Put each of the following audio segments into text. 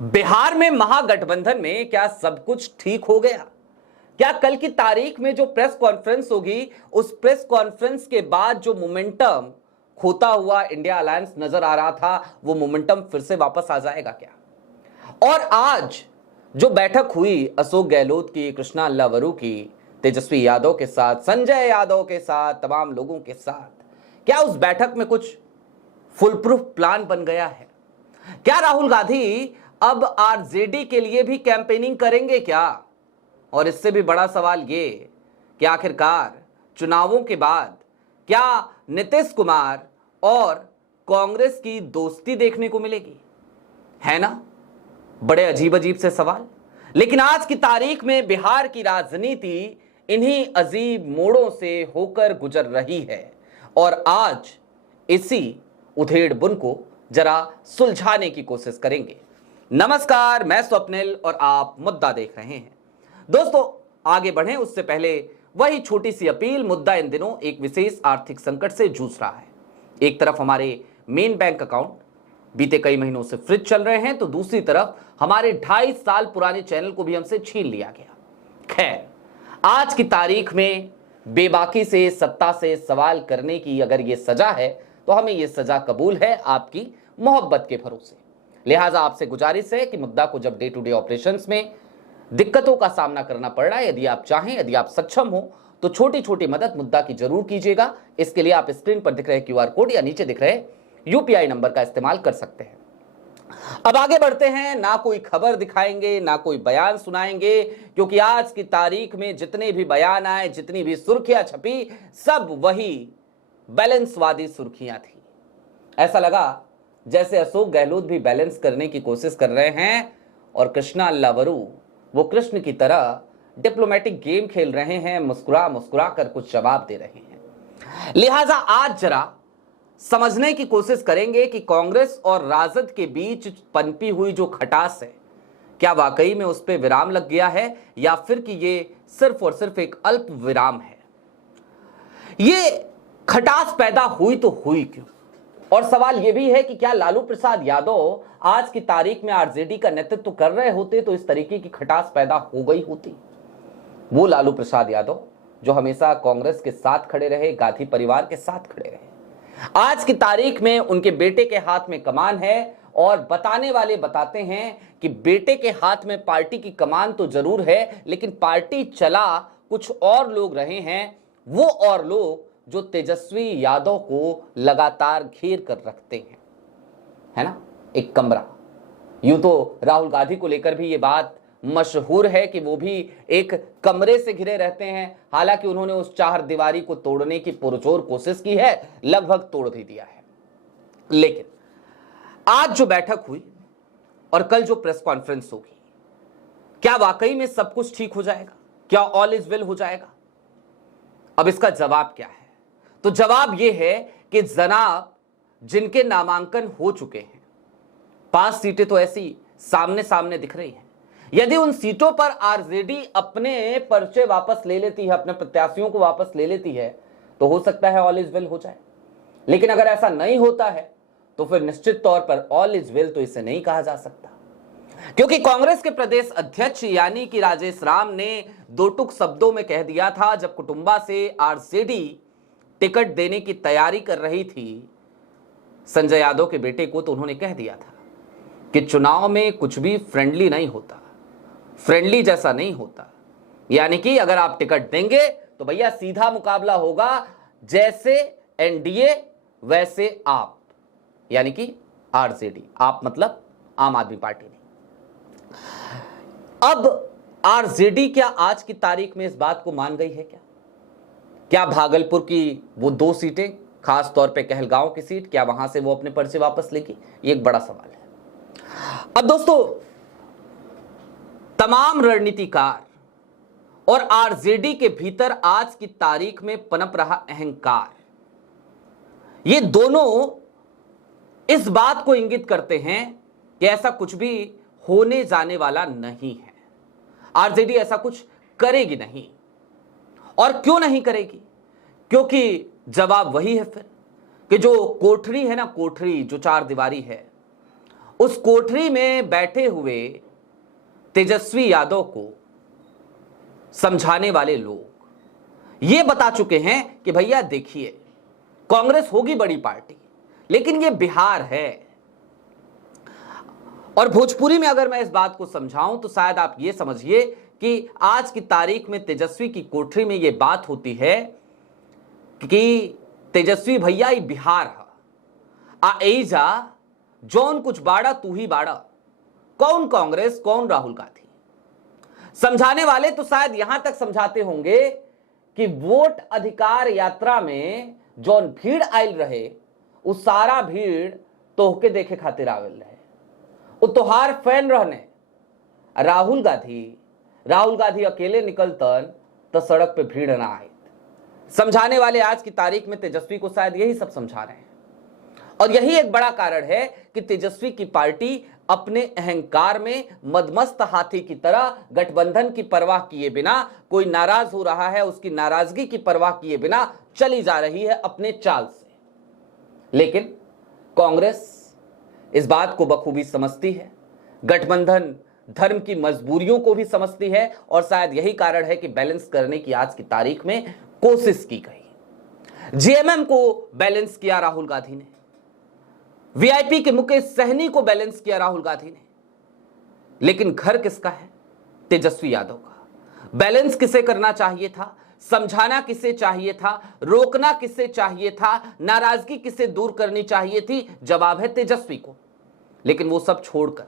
बिहार में महागठबंधन में क्या सब कुछ ठीक हो गया? क्या कल की तारीख में जो प्रेस कॉन्फ्रेंस होगी, उस प्रेस कॉन्फ्रेंस के बाद जो मोमेंटम खोता हुआ इंडिया अलायंस नजर आ रहा था, वो मोमेंटम फिर से वापस आ जाएगा क्या? और आज जो बैठक हुई अशोक गहलोत की, कृष्णा अल्लावरू की, तेजस्वी यादव के साथ, संजय यादव के साथ, तमाम लोगों के साथ, क्या उस बैठक में कुछ फुल प्रूफ प्लान बन गया है? क्या राहुल गांधी अब आरजेडी के लिए भी कैंपेनिंग करेंगे क्या? और इससे भी बड़ा सवाल ये कि आखिरकार चुनावों के बाद क्या नीतीश कुमार और कांग्रेस की दोस्ती देखने को मिलेगी? है ना, बड़े अजीब अजीब से सवाल। लेकिन आज की तारीख में बिहार की राजनीति इन्हीं अजीब मोड़ों से होकर गुजर रही है और आज इसी उधेड़ बुन को जरा सुलझाने की कोशिश करेंगे। नमस्कार, मैं स्वप्निल और आप मुद्दा देख रहे हैं। दोस्तों, आगे बढ़ें उससे पहले वही छोटी सी अपील। मुद्दा इन दिनों एक विशेष आर्थिक संकट से जूझ रहा है। एक तरफ हमारे मेन बैंक अकाउंट बीते कई महीनों से फ्रीज चल रहे हैं, तो दूसरी तरफ हमारे 2.5 साल पुराने चैनल को भी हमसे छीन लिया गया। खैर, आज की तारीख में बेबाकी से सत्ता से सवाल करने की अगर ये सजा है, तो हमें ये सजा कबूल है आपकी मोहब्बत के भरोसे। लिहाजा आपसे गुजारिश है कि मुद्दा को जब डे टू डे ऑपरेशंस में दिक्कतों का सामना करना पड़ रहा है, यदि आप चाहें, यदि आप सक्षम हो, तो छोटी छोटी मदद मुद्दा की जरूर कीजिएगा। इसके लिए आप स्क्रीन पर दिख रहे क्यूआर कोड या नीचे दिख रहे यूपीआई नंबर का इस्तेमाल कर सकते हैं। अब आगे बढ़ते हैं। ना कोई खबर दिखाएंगे, ना कोई बयान सुनाएंगे, क्योंकि आज की तारीख में जितने भी बयान आए, जितनी भी सुर्खियां छपी, सब वही बैलेंसवादी सुर्खियां थी। ऐसा लगा जैसे अशोक गहलोत भी बैलेंस करने की कोशिश कर रहे हैं और कृष्णा अल्लावरू वो कृष्ण की तरह डिप्लोमेटिक गेम खेल रहे हैं, मुस्कुरा मुस्कुरा कर कुछ जवाब दे रहे हैं। लिहाजा आज जरा समझने की कोशिश करेंगे कि कांग्रेस और राजद के बीच पनपी हुई जो खटास है, क्या वाकई में उस पर विराम लग गया है या फिर कि ये सिर्फ और सिर्फ एक अल्प विराम है। ये खटास पैदा हुई तो हुई क्यों? और सवाल यह भी है कि क्या लालू प्रसाद यादव आज की तारीख में आरजेडी का नेतृत्व कर रहे होते तो इस तरीके की खटास पैदा हो गई होती? वो लालू प्रसाद यादव जो हमेशा कांग्रेस के साथ खड़े रहे, गांधी परिवार के साथ खड़े रहे, आज की तारीख में उनके बेटे के हाथ में कमान है और बताने वाले बताते हैं कि बेटे के हाथ में पार्टी की कमान तो जरूर है, लेकिन पार्टी चला कुछ और लोग रहे हैं, वो और लोग जो तेजस्वी यादव को लगातार घेर कर रखते हैं, है ना, एक कमरा। यूं तो राहुल गांधी को लेकर भी ये बात मशहूर है कि वो भी एक कमरे से घिरे रहते हैं। हालांकि उन्होंने उस चार दीवारी को तोड़ने की पुरजोर कोशिश की है, लगभग तोड़ भी दिया है। लेकिन आज जो बैठक हुई और कल जो प्रेस कॉन्फ्रेंस होगी, क्या वाकई में सब कुछ ठीक हो जाएगा? क्या ऑल इज वेल हो जाएगा? अब इसका जवाब क्या है? तो जवाब यह है कि जनाब, जिनके नामांकन हो चुके हैं, 5 सीटें तो ऐसी सामने सामने दिख रही हैं, यदि उन सीटों पर आरजेडी अपने पर्चे वापस ले लेती है, अपने प्रत्याशियों को वापस ले लेती है, तो हो सकता है ऑल इज वेल हो जाए। लेकिन अगर ऐसा नहीं होता है तो फिर निश्चित तौर पर ऑल इज वेल तो इसे नहीं कहा जा सकता, क्योंकि कांग्रेस के प्रदेश अध्यक्ष यानी कि राजेश राम ने दो टुक शब्दों में कह दिया था, जब कुटुंबा से आरजेडी टिकट देने की तैयारी कर रही थी संजय यादव के बेटे को, तो उन्होंने कह दिया था कि चुनाव में कुछ भी फ्रेंडली नहीं होता, फ्रेंडली जैसा नहीं होता। यानी कि अगर आप टिकट देंगे तो भैया सीधा मुकाबला होगा, जैसे एनडीए वैसे आप, यानी कि आरजेडी, आप मतलब आम आदमी पार्टी नहीं। अब आरजेडी क्या आज की तारीख में इस बात को मान गई है क्या? क्या भागलपुर की वो 2 सीटें, खास तौर पे कहलगांव की सीट, क्या वहां से वो अपने पर्चे वापस लेगी? ये एक बड़ा सवाल है। अब दोस्तों, तमाम रणनीतिकार और आरजेडी के भीतर आज की तारीख में पनप रहा अहंकार, ये दोनों इस बात को इंगित करते हैं कि ऐसा कुछ भी होने जाने वाला नहीं है। आरजेडी ऐसा कुछ करेगी नहीं। और क्यों नहीं करेगी? क्योंकि जवाब वही है फिर कि जो कोठरी है ना, कोठरी जो 4 दीवारी है, उस कोठरी में बैठे हुए तेजस्वी यादव को समझाने वाले लोग ये बता चुके हैं कि भैया देखिए, कांग्रेस होगी बड़ी पार्टी, लेकिन ये बिहार है। और भोजपुरी में अगर मैं इस बात को समझाऊं तो शायद आप ये समझिए कि आज की तारीख में तेजस्वी की कोठरी में ये बात होती है कि तेजस्वी भैया ये बिहार है, आ एजा जौन कुछ बाड़ा तू ही बाड़ा, कौन कांग्रेस कौन राहुल गांधी। समझाने वाले तो शायद यहां तक समझाते होंगे कि वोट अधिकार यात्रा में जौन भीड़ आयल रहे, उस सारा भीड़ तोहके देखे खातिर आवेल रहे, वो तोहार फैन रहने। राहुल गांधी अकेले निकलतन तो सड़क पे भीड़ ना आए। समझाने वाले आज की तारीख में तेजस्वी को शायद यही सब समझा रहे हैं। और यही एक बड़ा कारण है कि तेजस्वी की पार्टी अपने अहंकार में मदमस्त हाथी की तरह गठबंधन की परवाह किए बिना, कोई नाराज हो रहा है उसकी नाराजगी की परवाह किए बिना चली जा रही है अपने चाल से। लेकिन कांग्रेस इस बात को बखूबी समझती है, गठबंधन धर्म की मजबूरियों को भी समझती है, और शायद यही कारण है कि बैलेंस करने की आज की तारीख में कोशिश की गई। जेएमएम को बैलेंस किया राहुल गांधी ने, वीआईपी के मुकेश सहनी को बैलेंस किया राहुल गांधी ने, लेकिन घर किसका है? तेजस्वी यादव का। बैलेंस किसे करना चाहिए था? समझाना किसे चाहिए था? रोकना किसे चाहिए था? नाराजगी किसे दूर करनी चाहिए थी? जवाब है तेजस्वी को। लेकिन वो सब छोड़कर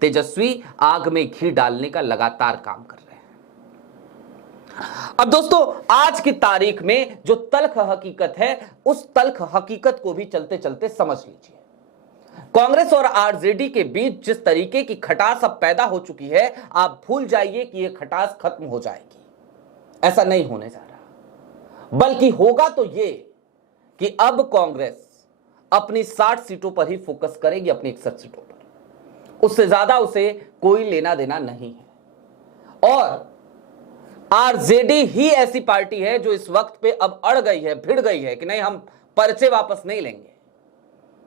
तेजस्वी आग में घी डालने का लगातार काम कर रहे हैं। अब दोस्तों, आज की तारीख में जो तल्ख हकीकत है, उस तल्ख हकीकत को भी चलते चलते समझ लीजिए। कांग्रेस और आरजेडी के बीच जिस तरीके की खटास अब पैदा हो चुकी है, आप भूल जाइए कि यह खटास खत्म हो जाएगी। ऐसा नहीं होने जा रहा, बल्कि होगा तो यह कि अब कांग्रेस अपनी 60 सीटों पर ही फोकस करेगी, अपनी 61 सीटों पर। उससे ज्यादा उसे कोई लेना देना नहीं है। और आरजेडी ही ऐसी पार्टी है जो इस वक्त पे अब अड़ गई है, भिड़ गई है कि नहीं, हम पर्चे वापस नहीं लेंगे।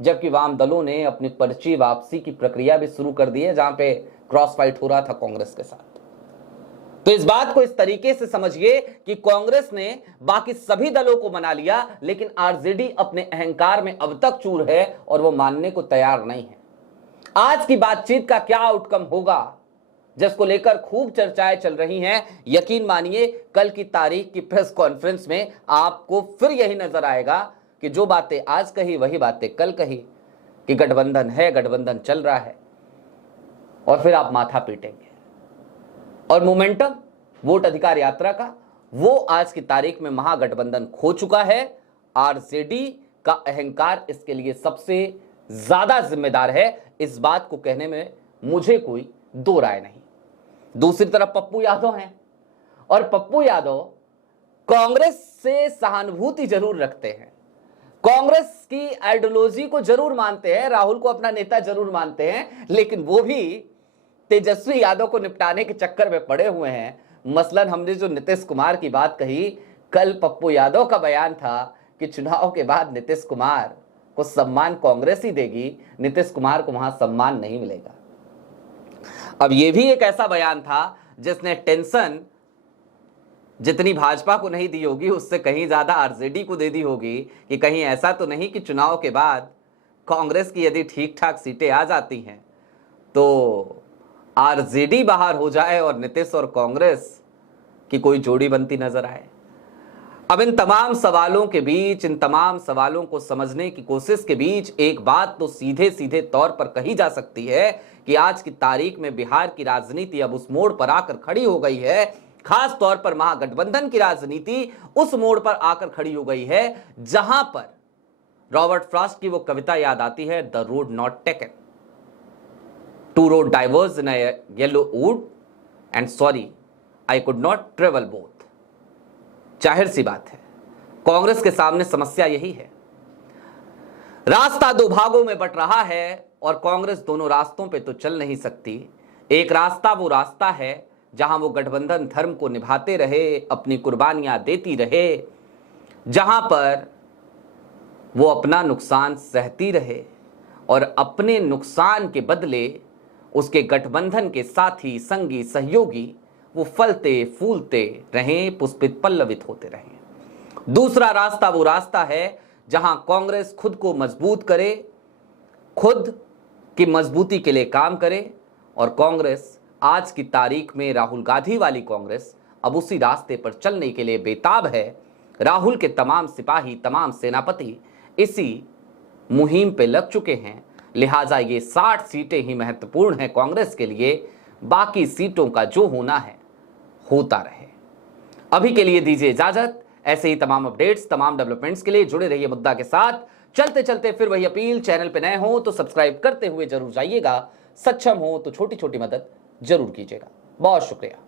जबकि वाम दलों ने अपनी पर्ची वापसी की प्रक्रिया भी शुरू कर दी है, जहां पे क्रॉस फाइट हो रहा था कांग्रेस के साथ। तो इस बात को इस तरीके से समझिए कि कांग्रेस ने बाकी सभी दलों को मना लिया, लेकिन आरजेडी अपने अहंकार में अब तक चूर है और वो मानने को तैयार नहीं है। आज की बातचीत का क्या आउटकम होगा, जिसको लेकर खूब चर्चाएं चल रही हैं, यकीन मानिए कल की तारीख की प्रेस कॉन्फ्रेंस में आपको फिर यही नजर आएगा कि जो बातें आज कही वही बातें कल कही, कि गठबंधन है, गठबंधन चल रहा है, और फिर आप माथा पीटेंगे। और मोमेंटम वोट अधिकार यात्रा का, वो आज की तारीख में महागठबंधन खो चुका है। आरजेडी का अहंकार इसके लिए सबसे ज्यादा जिम्मेदार है, इस बात को कहने में मुझे कोई दो राय नहीं। दूसरी तरफ पप्पू यादव हैं, और पप्पू यादव कांग्रेस से सहानुभूति जरूर रखते हैं, कांग्रेस की आइडियोलॉजी को जरूर मानते हैं, राहुल को अपना नेता जरूर मानते हैं, लेकिन वो भी तेजस्वी यादव को निपटाने के चक्कर में पड़े हुए हैं। मसलन हमने जो नीतीश कुमार की बात कही, कल पप्पू यादव का बयान था कि चुनाव के बाद नीतीश कुमार को सम्मान कांग्रेस ही देगी, नीतीश कुमार को वहां सम्मान नहीं मिलेगा। अब यह भी एक ऐसा बयान था जिसने टेंशन जितनी भाजपा को नहीं दी होगी, उससे कहीं ज्यादा आरजेडी को दे दी होगी, कि कहीं ऐसा तो नहीं कि चुनाव के बाद कांग्रेस की यदि ठीक ठाक सीटें आ जाती हैं तो आरजेडी बाहर हो जाए और नीतीश और कांग्रेस की कोई जोड़ी बनती नजर आए। अब इन तमाम सवालों के बीच, इन तमाम सवालों को समझने की कोशिश के बीच एक बात तो सीधे सीधे तौर पर कही जा सकती है कि आज की तारीख में बिहार की राजनीति अब उस मोड़ पर आकर खड़ी हो गई है, खास तौर पर महागठबंधन की राजनीति उस मोड़ पर आकर खड़ी हो गई है जहां पर रॉबर्ट फ्रॉस्ट की वो कविता याद आती है, the road not taken, two road diverged in a yellow wood and sorry I could not travel both. जाहिर सी बात है, कांग्रेस के सामने समस्या यही है, रास्ता दो भागों में बट रहा है और कांग्रेस दोनों रास्तों पे तो चल नहीं सकती। एक रास्ता वो रास्ता है जहां वो गठबंधन धर्म को निभाते रहे, अपनी कुर्बानियां देती रहे, जहां पर वो अपना नुकसान सहती रहे, और अपने नुकसान के बदले उसके गठबंधन के साथी, संगी, सहयोगी वो फलते फूलते रहें, पुष्पित पल्लवित होते रहें। दूसरा रास्ता वो रास्ता है जहां कांग्रेस खुद को मजबूत करे, खुद की मजबूती के लिए काम करे, और कांग्रेस आज की तारीख में राहुल गांधी वाली कांग्रेस अब उसी रास्ते पर चलने के लिए बेताब है। राहुल के तमाम सिपाही, तमाम सेनापति इसी मुहिम पे लग चुके हैं। लिहाजा ये 60 सीटें ही महत्वपूर्ण हैं कांग्रेस के लिए, बाकी सीटों का जो होना है होता रहे। अभी के लिए दीजिए इजाजत। ऐसे ही तमाम अपडेट्स, तमाम डेवलपमेंट्स के लिए जुड़े रहिए मुद्दा के साथ। चलते चलते फिर वही अपील, चैनल पे नए हो तो सब्सक्राइब करते हुए जरूर जाइएगा, सक्षम हो तो छोटी छोटी मदद जरूर कीजिएगा। बहुत शुक्रिया।